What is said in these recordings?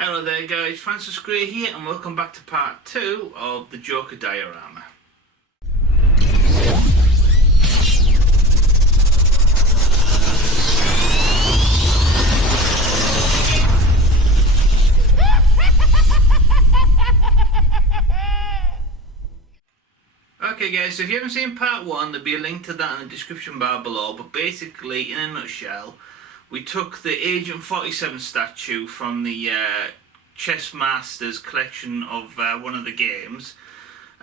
Hello there guys, Francis Gray here and welcome back to part 2 of the Joker diorama. Okay guys, so if you haven't seen part 1, there'll be a link to that in the description bar below, but basically, in a nutshell, we took the Agent 47 statue from the Chess Masters collection of one of the games,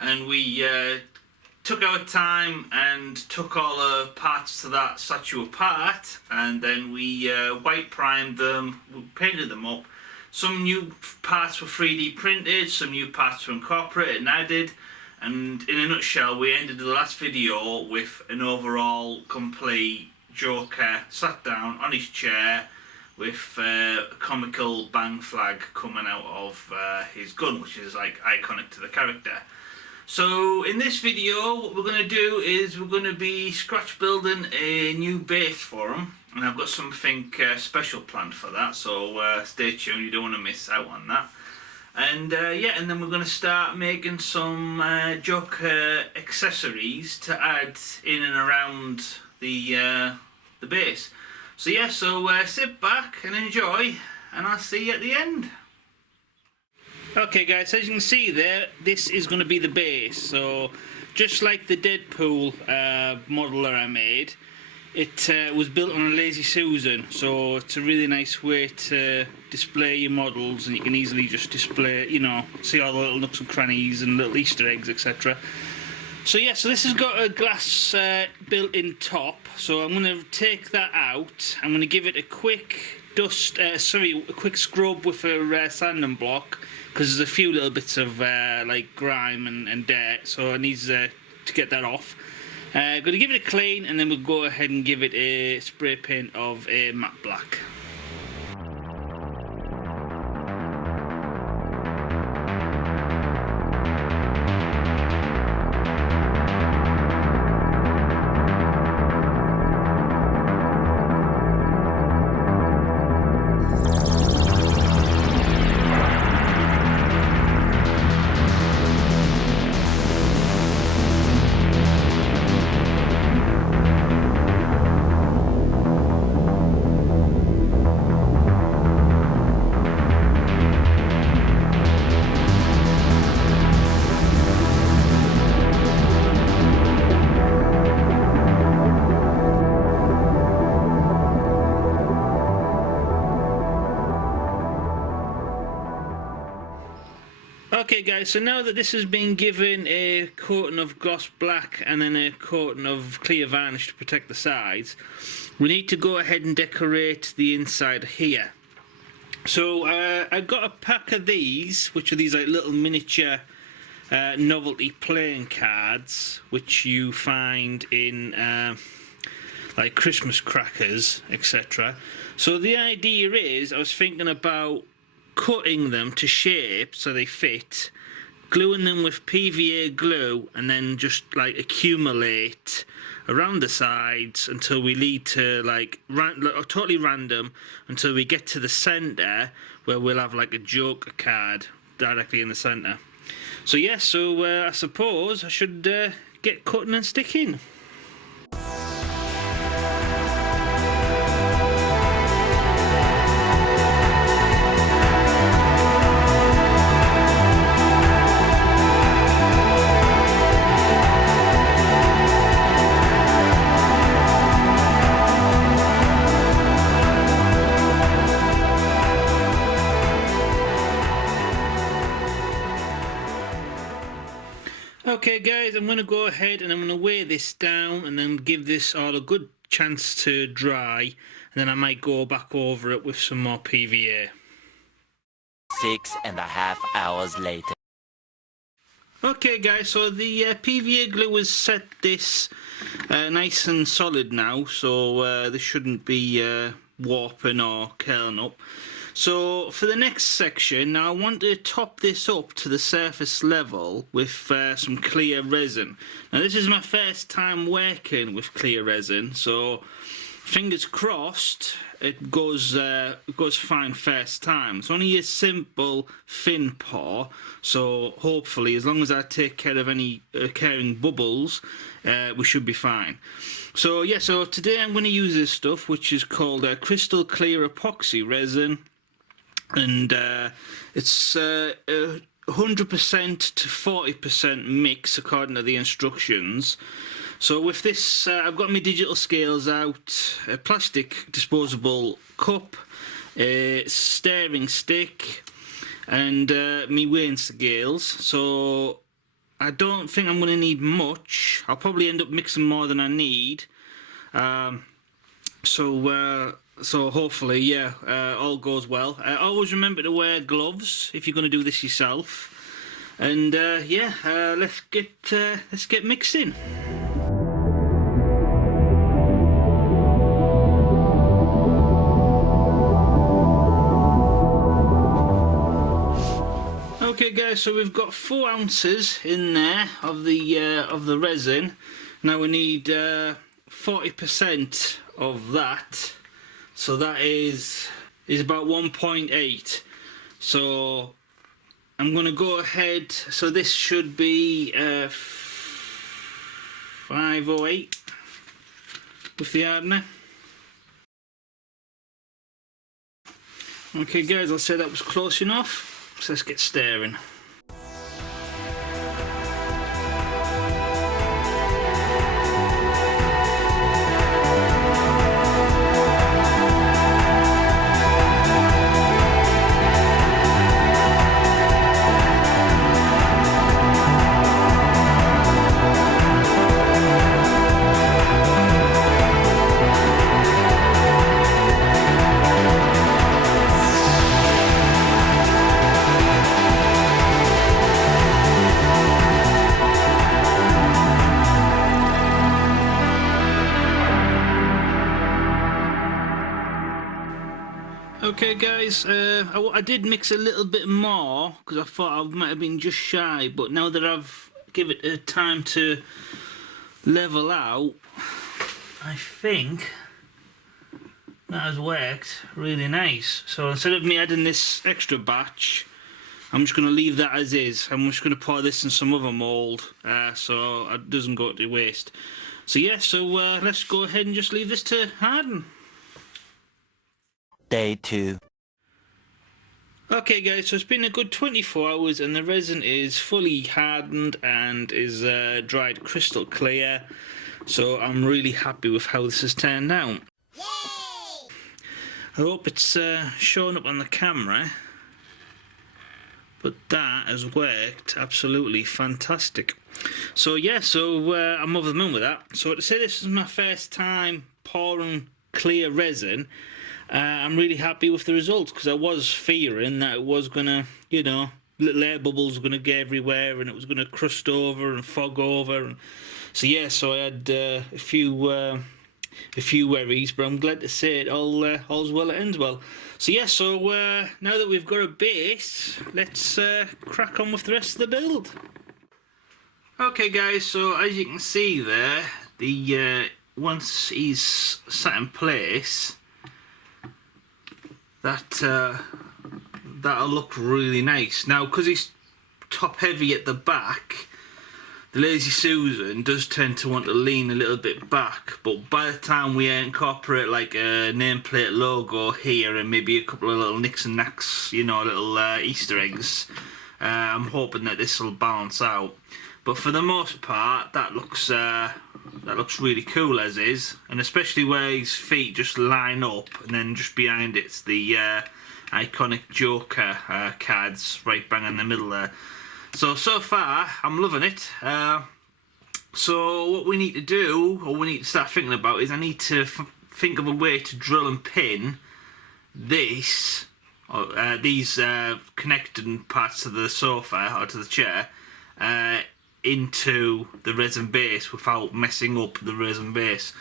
and we took our time and took all the parts to that statue apart, and then we white primed them, we painted them up. Some new parts were 3D printed, some new parts were incorporated and added, and in a nutshell we ended the last video with an overall complete Joker sat down on his chair with a comical bang flag coming out of his gun, which is like iconic to the character. So in this video what we're going to do is we're going to be scratch building a new base for him, and I've got something special planned for that, so stay tuned, you don't want to miss out on that. And yeah, and then we're going to start making some Joker accessories to add in and around the base. So yeah, so sit back and enjoy, and I'll see you at the end. Okay guys, as you can see there, this is going to be the base. So just like the Deadpool model that I made, it was built on a Lazy Susan, so it's a really nice way to display your models, and you can easily just display, you know, see all the little nooks and crannies and little Easter eggs, etc. So yeah, so this has got a glass built-in top, so I'm going to take that out. I'm going to give it a quick a quick scrub with a sanding block, because there's a few little bits of like grime and dirt, so I need to get that off. Going to give it a clean, and then we'll go ahead and give it a spray paint of a matte black. Okay guys, so now that this has been given a coating of gloss black and then a coating of clear varnish to protect the sides, we need to go ahead and decorate the inside here. So I got a pack of these, which are these like little miniature novelty playing cards, which you find in like Christmas crackers, etc. So the idea is, I was thinking about cutting them to shape so they fit, gluing them with PVA glue, and then just like accumulate around the sides until we lead to like totally random, until we get to the center where we'll have like a Joker card directly in the center. So yeah, so I suppose I should get cutting and sticking. Okay guys, I'm going to go ahead and I'm going to weigh this down and then give this all a good chance to dry, and then I might go back over it with some more PVA. 6.5 hours later. Okay guys, so the PVA glue has set this nice and solid now, so this shouldn't be warping or curling up. So for the next section, now I want to top this up to the surface level with some clear resin. Now this is my first time working with clear resin, so fingers crossed it goes fine first time. It's only a simple thin pour, so hopefully as long as I take care of any occurring bubbles, we should be fine. So yeah, so today I'm going to use this stuff which is called crystal clear epoxy resin, and it's 100% to 40% mix according to the instructions. So with this, I've got my digital scales out, a plastic disposable cup, a stirring stick, and my weighing scales. So I don't think I'm going to need much. I'll probably end up mixing more than I need. So hopefully, yeah, all goes well. Always remember to wear gloves if you're going to do this yourself. And yeah, let's get mixing. Okay guys, so we've got 4 ounces in there of the resin. Now we need 40% of that, so that is about 1.8. So I'm going to go ahead. So this should be 508 with the hardener. Okay guys, I'll say that was close enough. So let's get stirring. Okay guys, I did mix a little bit more because I thought I might have been just shy, but now that I've given it time to level out, I think that has worked really nice. So instead of me adding this extra batch, I'm just going to leave that as is. I'm just going to pour this in some other mould so it doesn't go to waste. So yeah, so let's go ahead and just leave this to harden. Day 2. Okay guys, so it's been a good 24 hours and the resin is fully hardened and is dried crystal clear. So I'm really happy with how this has turned out. Yay! I hope it's showing up on the camera. But that has worked absolutely fantastic. So yeah, so I'm over the moon with that. So to say this is my first time pouring clear resin, I'm really happy with the results, because I was fearing that it was gonna, you know, little air bubbles were gonna get everywhere and it was gonna crust over and fog over. And so yeah, so I had a few worries, but I'm glad to say it all's well that ends well. So yeah, so now that we've got a base, let's crack on with the rest of the build. Okay guys, so as you can see there, the once he's sat in place, that'll look really nice. Now, because he's top heavy at the back, the Lazy Susan does tend to want to lean a little bit back, but by the time we incorporate like a nameplate logo here and maybe a couple of little nicks and knacks, you know, little Easter eggs, I'm hoping that this will balance out. But for the most part, that looks really cool as is, and especially where his feet just line up, and then just behind it's the iconic Joker cards right bang in the middle there. So far I'm loving it. So what we need to do, or we need to start thinking about, is I need to think of a way to drill and pin this, these connecting parts to the sofa or to the chair into the resin base without messing up the resin base.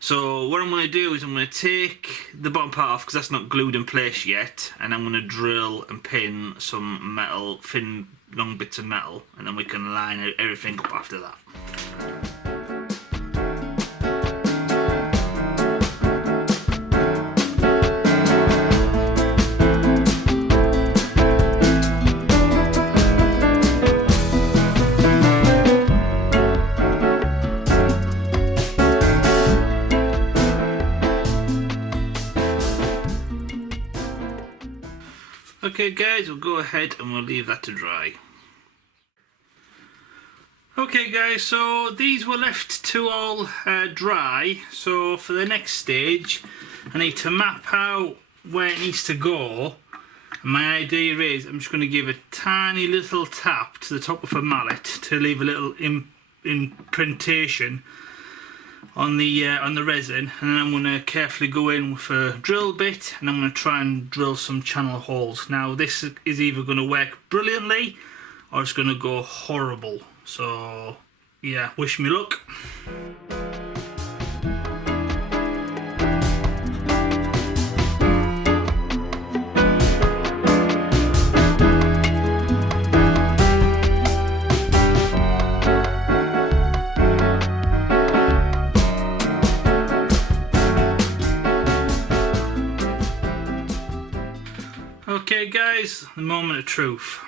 So what I'm going to do is I'm going to take the bottom part off, because that's not glued in place yet, and I'm going to drill and pin some metal, thin long bits of metal, and then we can line everything up after that. Okay guys, we'll go ahead and we'll leave that to dry. Okay guys, so these were left to all dry. So for the next stage, I need to map out where it needs to go. And my idea is I'm just going to give a tiny little tap to the top of a mallet to leave a little imprintation on the resin, and then I'm going to carefully go in with a drill bit and I'm going to try and drill some channel holes. Now this is either going to work brilliantly or it's going to go horrible. So yeah, wish me luck. Okay guys, the moment of truth.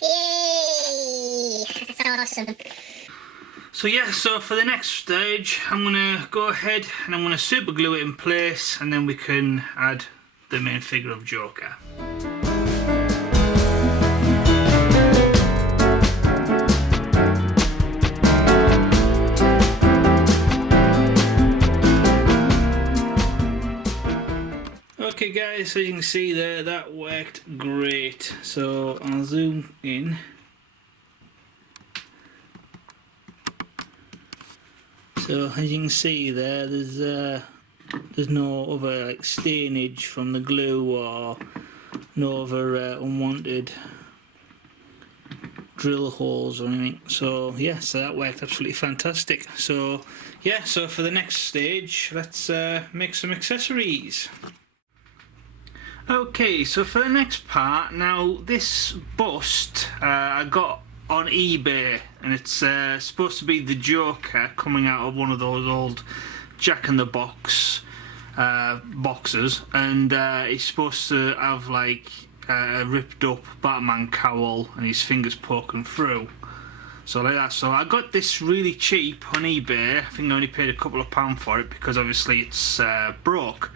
Yay! That's awesome. So yeah, so for the next stage, I'm going to go ahead and I'm going to super glue it in place, and then we can add the main figure of Joker. Okay guys, so you can see there, that worked great. So I'll zoom in. So as you can see there, there's no other like stainage from the glue or no other unwanted drill holes or anything. So yeah, so that worked absolutely fantastic. So yeah, so for the next stage, let's make some accessories. Okay, so for the next part, now this bust I got on eBay, and it's supposed to be the Joker coming out of one of those old Jack-in-the-Box boxes, and he's supposed to have like a ripped up Batman cowl and his fingers poking through. So like that. So I got this really cheap on eBay. I think I only paid a couple of pounds for it because obviously it's broke.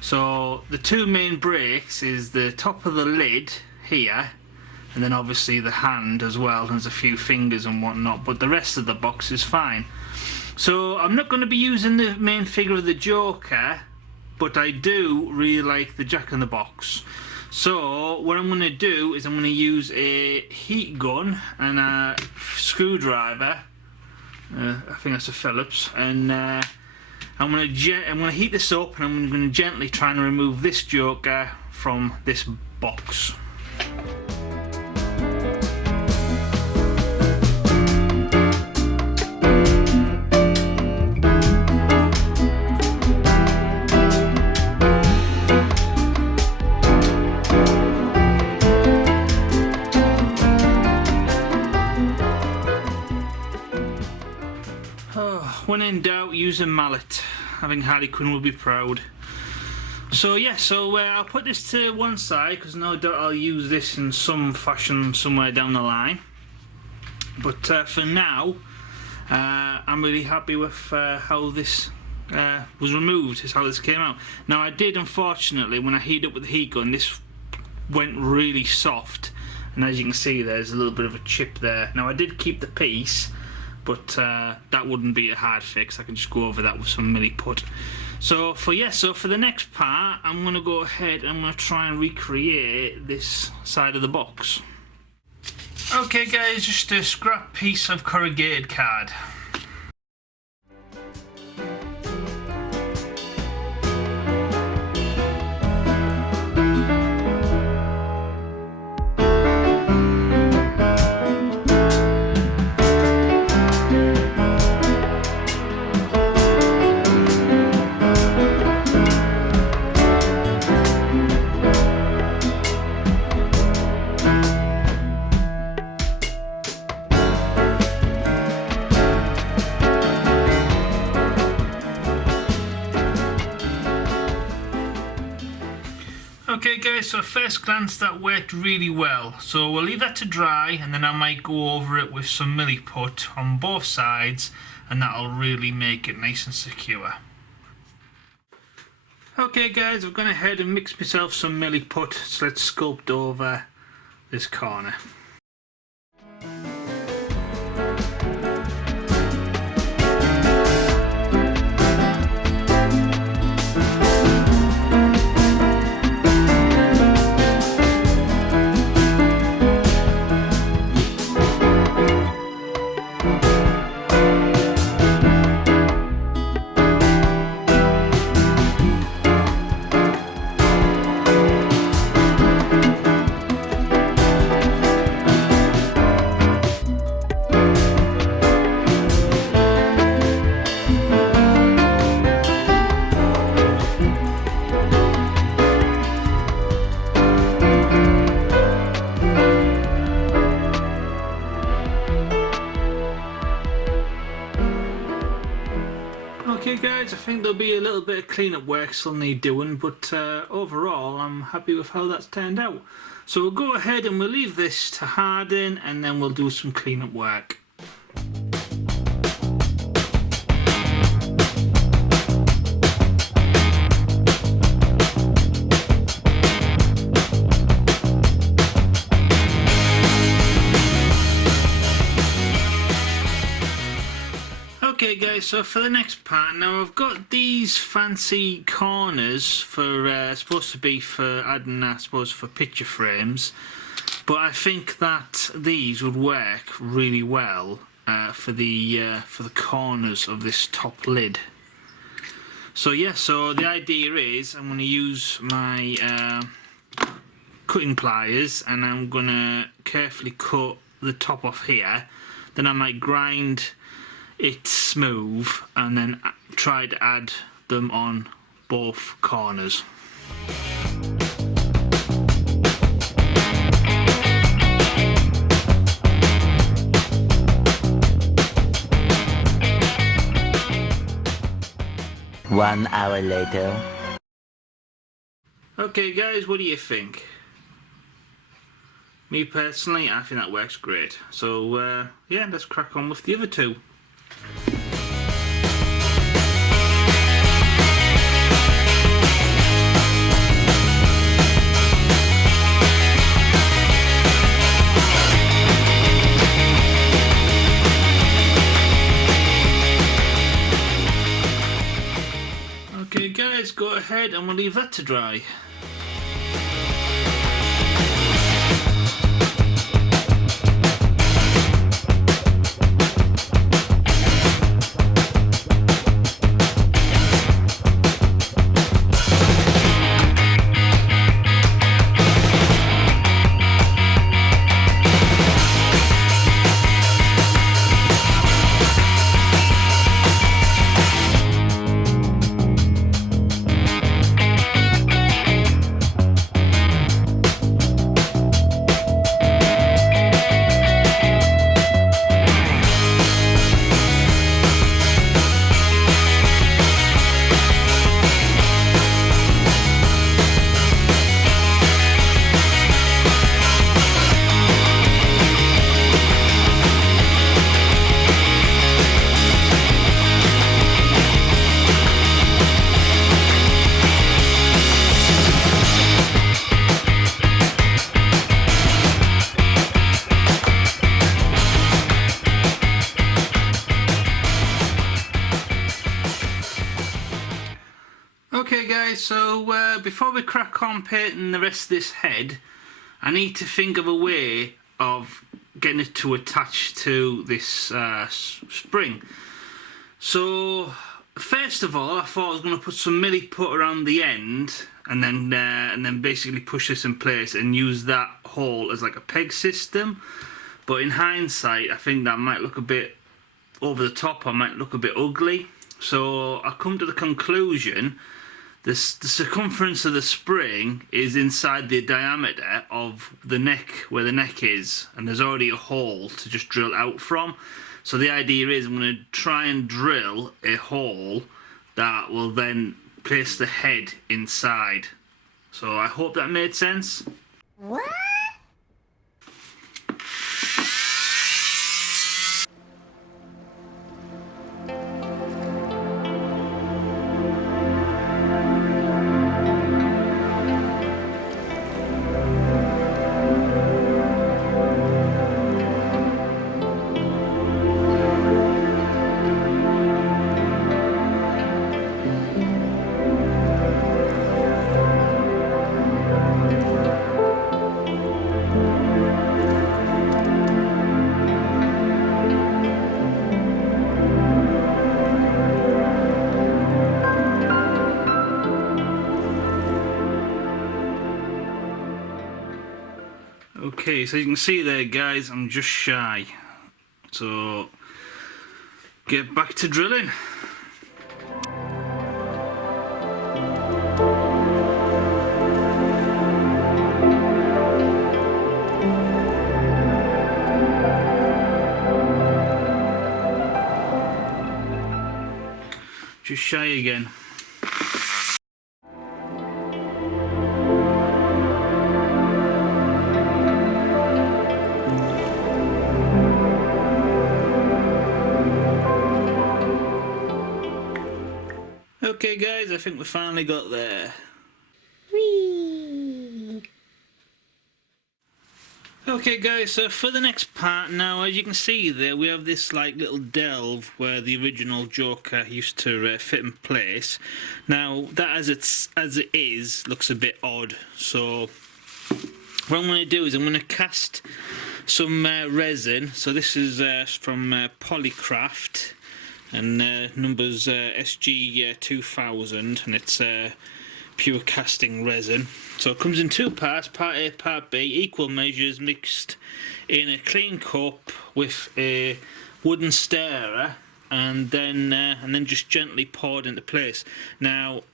So the two main breaks is the top of the lid here, and then obviously the hand as well. There's a few fingers and whatnot, but the rest of the box is fine. So I'm not going to be using the main figure of the Joker, but I do really like the Jack-in-the-Box. So what I'm going to do is I'm going to use a heat gun and a screwdriver. I think that's a Phillips, and I'm going to heat this up, and I'm going to gently try and remove this Joker from this box. When in doubt, use a mallet. I think Harley Quinn will be proud. So yeah, so I'll put this to one side because no doubt I'll use this in some fashion somewhere down the line. But for now, I'm really happy with how this was removed, is how this came out. Now I did, unfortunately, when I heated up with the heat gun, this went really soft, and as you can see there's a little bit of a chip there. Now I did keep the piece, but that wouldn't be a hard fix. I can just go over that with some milliput. So for the next part, I'm going to go ahead and I'm going to try and recreate this side of the box. Okay guys, just a scrap piece of corrugated card. Okay guys, so at first glance that worked really well, so we'll leave that to dry, and then I might go over it with some milliput on both sides, and that'll really make it nice and secure. Okay guys, I've gone ahead and mixed myself some milliput, so let's sculpt over this corner. Okay guys, I think there'll be a little bit of clean-up work still need doing, but overall I'm happy with how that's turned out. So we'll go ahead and we'll leave this to harden and then we'll do some clean-up work. Okay guys, so for the next part, now I've got these fancy corners for supposed to be for adding, I suppose, for picture frames, but I think that these would work really well for the corners of this top lid. So yeah, so the idea is I'm going to use my cutting pliers and I'm going to carefully cut the top off here. Then I might grind it smooth and then try to add them on both corners. One hour later. Okay guys, what do you think? Me personally, I think that works great. So yeah, let's crack on with the other two. Okay guys, go ahead and we'll leave that to dry. Okay guys, so before we crack on painting the rest of this head, I need to think of a way of getting it to attach to this spring. So first of all, I thought I was going to put some milliput around the end and then basically push this in place and use that hole as like a peg system. But in hindsight, I think that might look a bit over the top, or might look a bit ugly. So I come to the conclusion the circumference of the spring is inside the diameter of the neck, where the neck is, and there's already a hole to just drill out from. So the idea is I'm going to try and drill a hole that will then place the head inside. So I hope that made sense. What? Okay, so you can see there, guys, I'm just shy. So, get back to drilling. Just shy again. Okay guys, I think we finally got there. Whee! Okay guys, so for the next part now, as you can see there, we have this like little delve where the original Joker used to fit in place. Now that as it is looks a bit odd, so what I'm going to do is I'm going to cast some resin. So this is from Polycraft, and numbers SG 2000, and it's pure casting resin. So it comes in two parts, part A, part B, equal measures, mixed in a clean cup with a wooden stirrer, and then just gently poured into place. Now,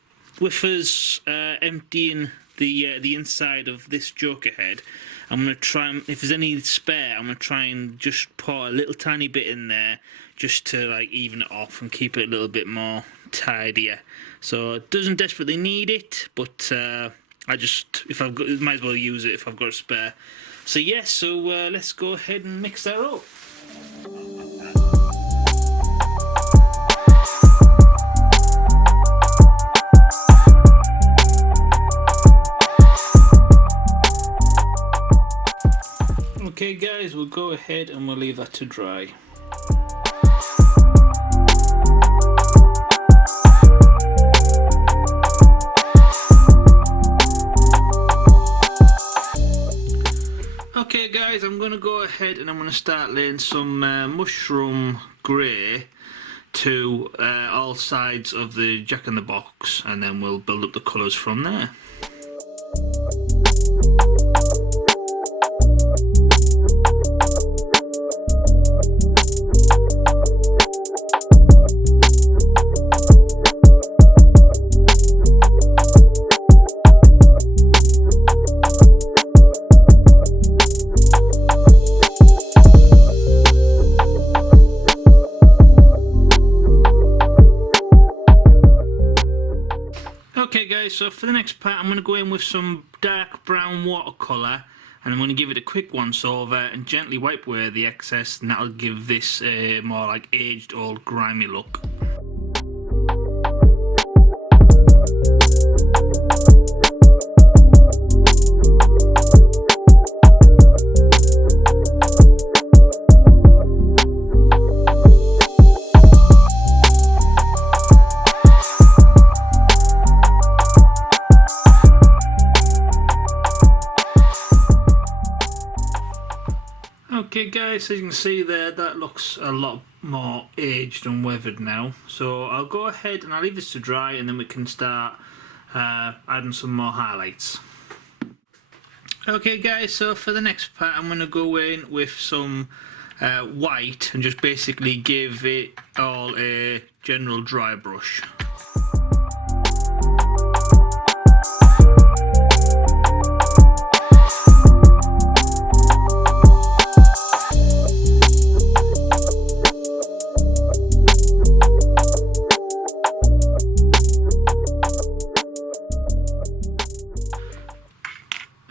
with us emptying the inside of this Joker head, I'm going to try and, if there's any spare, I'm going to try and just pour a little tiny bit in there just to like even it off and keep it a little bit more tidier. So it doesn't desperately need it, but I just, if I've got, might as well use it if I've got a spare. So yeah, so let's go ahead and mix that up. Okay guys, we'll go ahead and we'll leave that to dry. Okay guys, I'm going to go ahead and I'm going to start laying some mushroom grey to all sides of the Jack-in-the-Box, and then we'll build up the colours from there. Okay guys, so for the next part I'm going to go in with some dark brown watercolour, and I'm going to give it a quick once over and gently wipe away the excess, and that'll give this a more like aged old grimy look. Okay guys, as you can see there, that looks a lot more aged and weathered now. So I'll go ahead and I'll leave this to dry, and then we can start adding some more highlights. Okay guys, so for the next part I'm going to go in with some white and just basically give it all a general dry brush.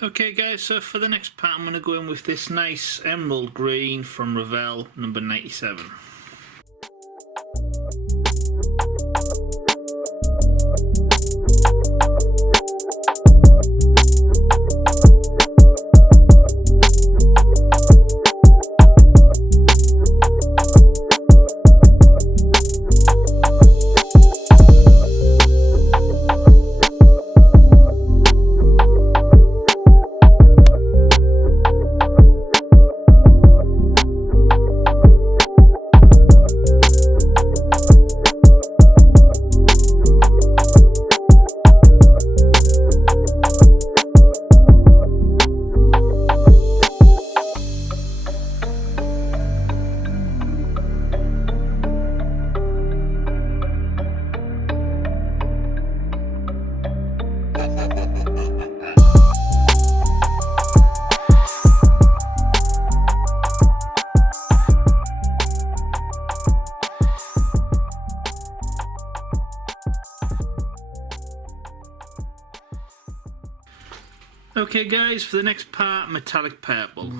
Okay guys, so for the next part I'm going to go in with this nice emerald green from Revell, number 97. Okay guys, for the next part, metallic purple.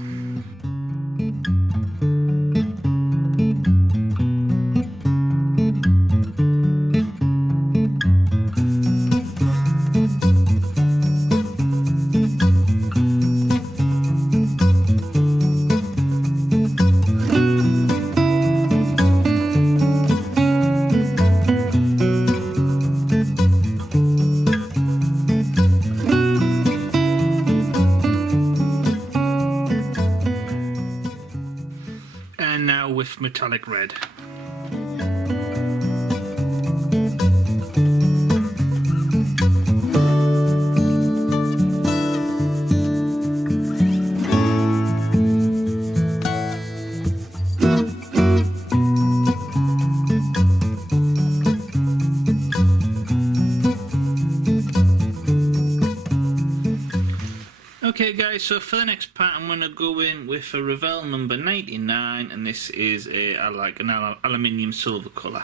And now with metallic red. Okay guys, so for the next part I'm going to go in with a Revell number 99, and this is like an aluminium silver colour.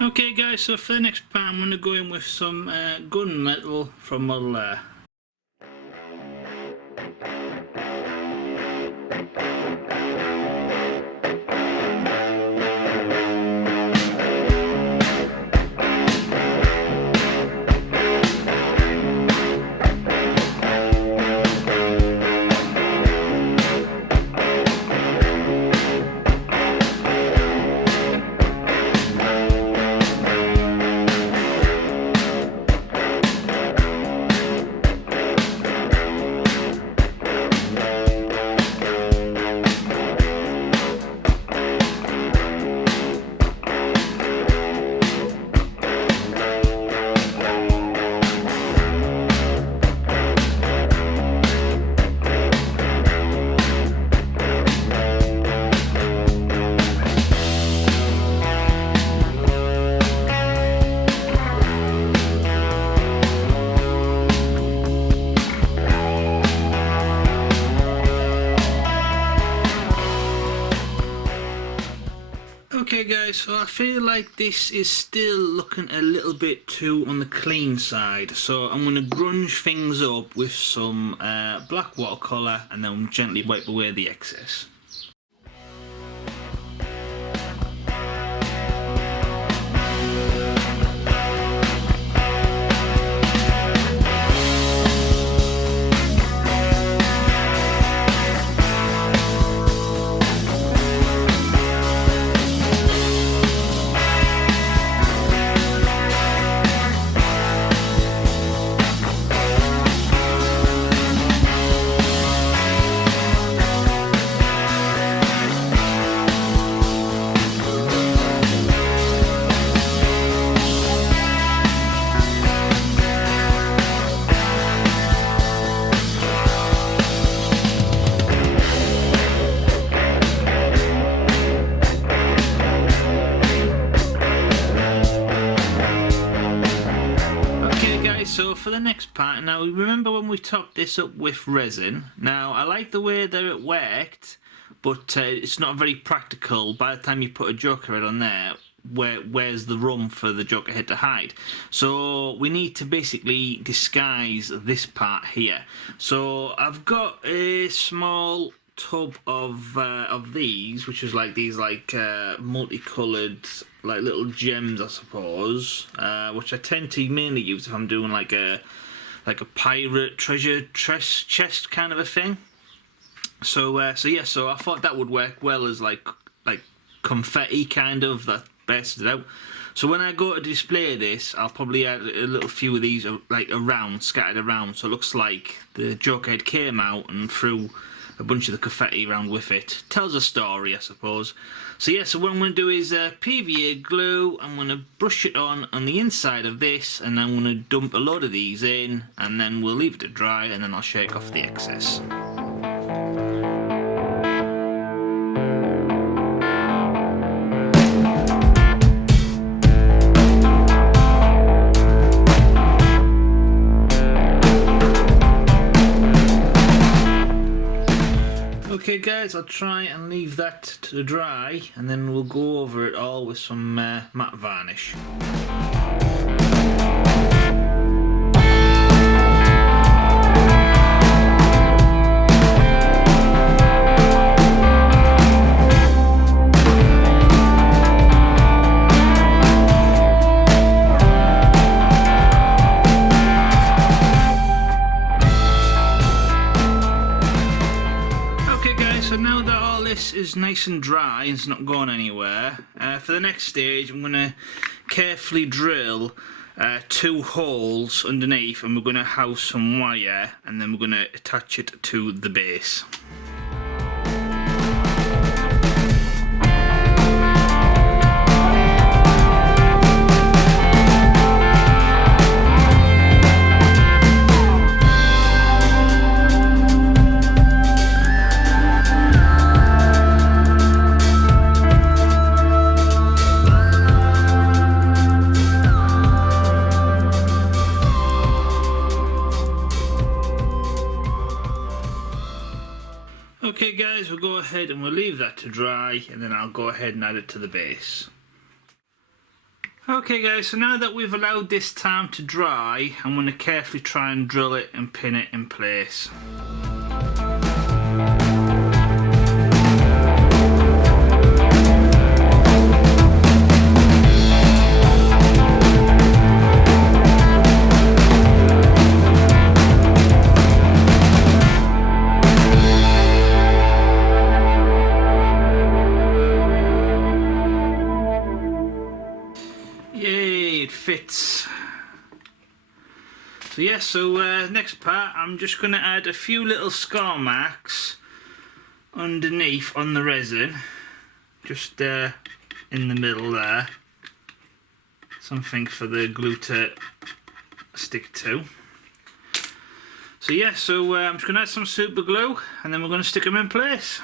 Okay guys, so for the next part I'm going to go in with some gunmetal from Model Air. Okay guys, so I feel like this is still looking a little bit too on the clean side, so I'm going to grunge things up with some black watercolour and then gently wipe away the excess. So for the next part, now remember when we topped this up with resin? Now I like the way that it worked, but it's not very practical. By the time you put a joker head on there, where's the room for the joker head to hide? So we need to basically disguise this part here. So I've got a small tub of these, which is like these multicoloured like little gems, I suppose, which I tend to mainly use if I'm doing like a pirate treasure chest kind of a thing. So I thought that would work well as like confetti kind of that bursts it out. So when I go to display this, I'll probably add a little few of these like around, scattered around, so it looks like the joker head came out and threw a bunch of the confetti around with it. Tells a story, I suppose. So yeah, so what I'm going to do is PVA glue. I'm going to brush it on the inside of this, and then I'm going to dump a load of these in, and then we'll leave it to dry, and then I'll shake off the excess. Okay guys, I'll try and leave that to dry and then we'll go over it all with some matte varnish. So now that all this is nice and dry and it's not going anywhere, for the next stage I'm going to carefully drill 2 holes underneath, and we're going to house some wire and then we're going to attach it to the base. Okay guys, we'll go ahead and we'll leave that to dry and then I'll go ahead and add it to the base. Okay guys, so now that we've allowed this time to dry, I'm going to carefully try and drill it and pin it in place. Yay, it fits. So yeah, next part I'm just going to add a few little scar marks underneath on the resin, just in the middle there, something for the glue to stick to. So yeah, I'm just going to add some super glue and then we're going to stick them in place.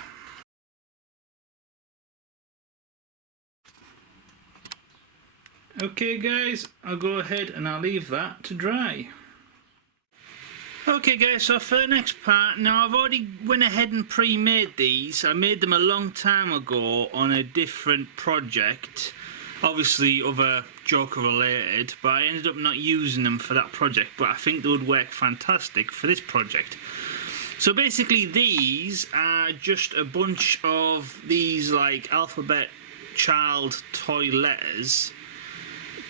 Okay guys, I'll go ahead and I'll leave that to dry. Okay guys, so for the next part, now I've already went ahead and pre-made these. I made them a long time ago on a different project, obviously other Joker related, but I ended up not using them for that project, but I think they would work fantastic for this project. So basically these are just a bunch of these like alphabet child toy letters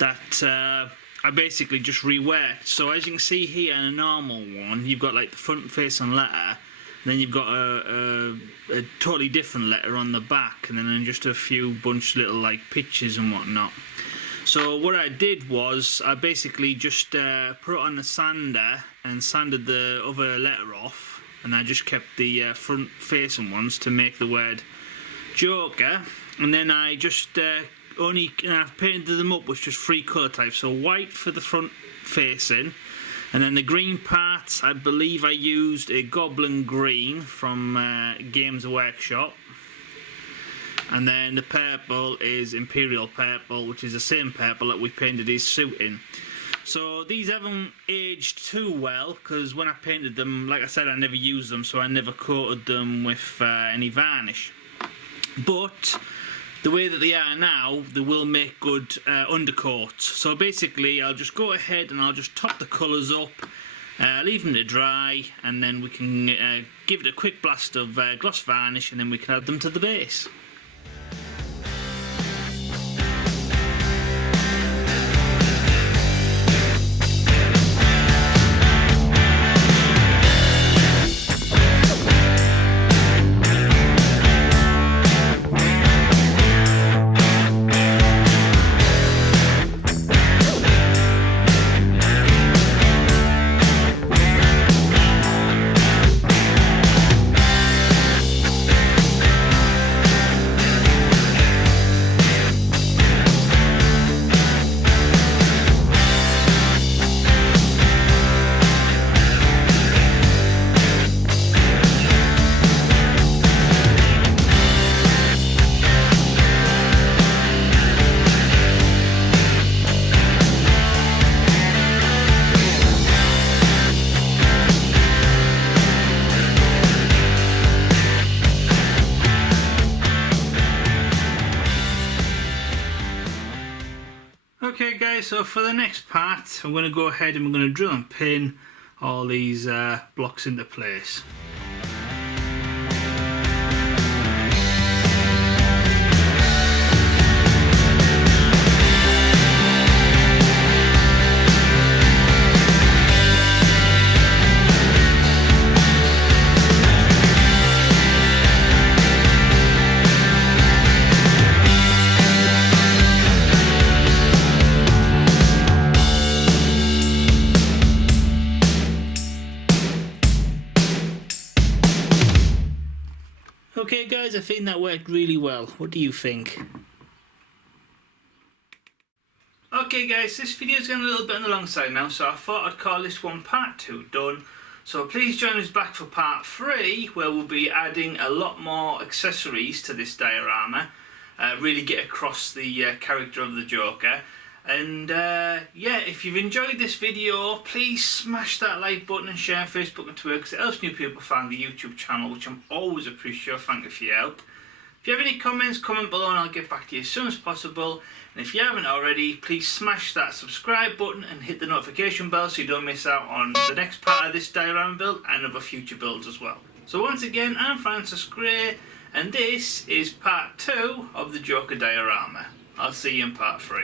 that I basically just reworked. So as you can see here in a normal one, you've got like the front facing letter, then you've got a totally different letter on the back, and then just a few bunch little like pictures and whatnot. So what I did was I basically just put it on the sander and sanded the other letter off, and I just kept the front facing ones to make the word Joker, and then I just I've painted them up with just 3 colour types. So white for the front facing, and then the green parts I believe I used a goblin green from Games Workshop, and then the purple is Imperial Purple, which is the same purple that we painted his suit in. So these haven't aged too well because when I painted them, like I said, I never used them, so I never coated them with any varnish. But the way that they are now, they will make good undercoats. So basically I'll just go ahead and I'll just top the colours up, leave them to dry, and then we can give it a quick blast of gloss varnish, and then we can add them to the base. guys, so for the next part I'm going to go ahead and we're going to drill and pin all these blocks into place. Okay guys, I think that worked really well. What do you think? Okay guys, this video's getting a little bit on the long side now, so I thought I'd call this one part 2 done. So please join us back for part 3, where we'll be adding a lot more accessories to this diorama. Really get across the character of the Joker. And yeah, if you've enjoyed this video, please smash that like button and share on Facebook and Twitter, because it helps new people find the YouTube channel, which I'm always appreciative. Thank you for your help. If you have any comments, comment below and I'll get back to you as soon as possible. And if you haven't already, please smash that subscribe button and hit the notification bell so you don't miss out on the next part of this diorama build and other future builds as well. So once again, I'm Francis Gray, and this is part 2 of the Joker diorama. I'll see you in part 3.